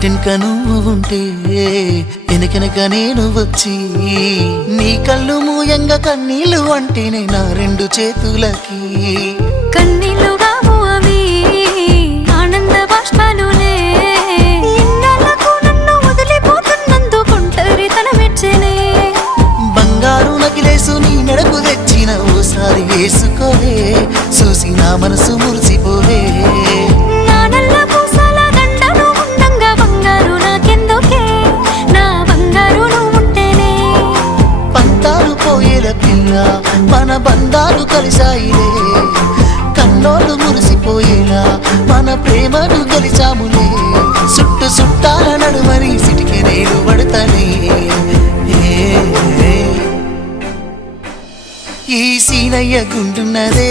ఇంటెనక నువ్వు ఉంటే వెనకెనక నేను వచ్చి నీ కళ్ళు మూయంగా కన్నీళ్ళు అంటేనే నా రెండు చేతులకి కన్నీళ్ళుగా అవి ఆనంద బాష్పాలులే ఇన్నాళ్ళకు నన్ను వదిలిపోతున్నందుకు ఒంటరితనం మెచ్చనే బంగారు నకిలేసు నీ మెడకు తెచ్చిన ఓసారి వేసుకోవే చూసి నా మనసు మురిసిపోవే నా నల్ల పూసల దండను ఉండంగా బంగారు నాకెందుకే నా బంగారు నువ్వు ఉంటేనే పంతాలు పోయేల పిల్ల మన బంధాలు కలిసాయిలే కన్నోళ్ళు మురిసిపోయేలా మన ప్రేమను గెలిచాములే చుట్టాల నడుమని సిటికి నేను పడతానే ఈ సీనయ్య గుంటున్నదే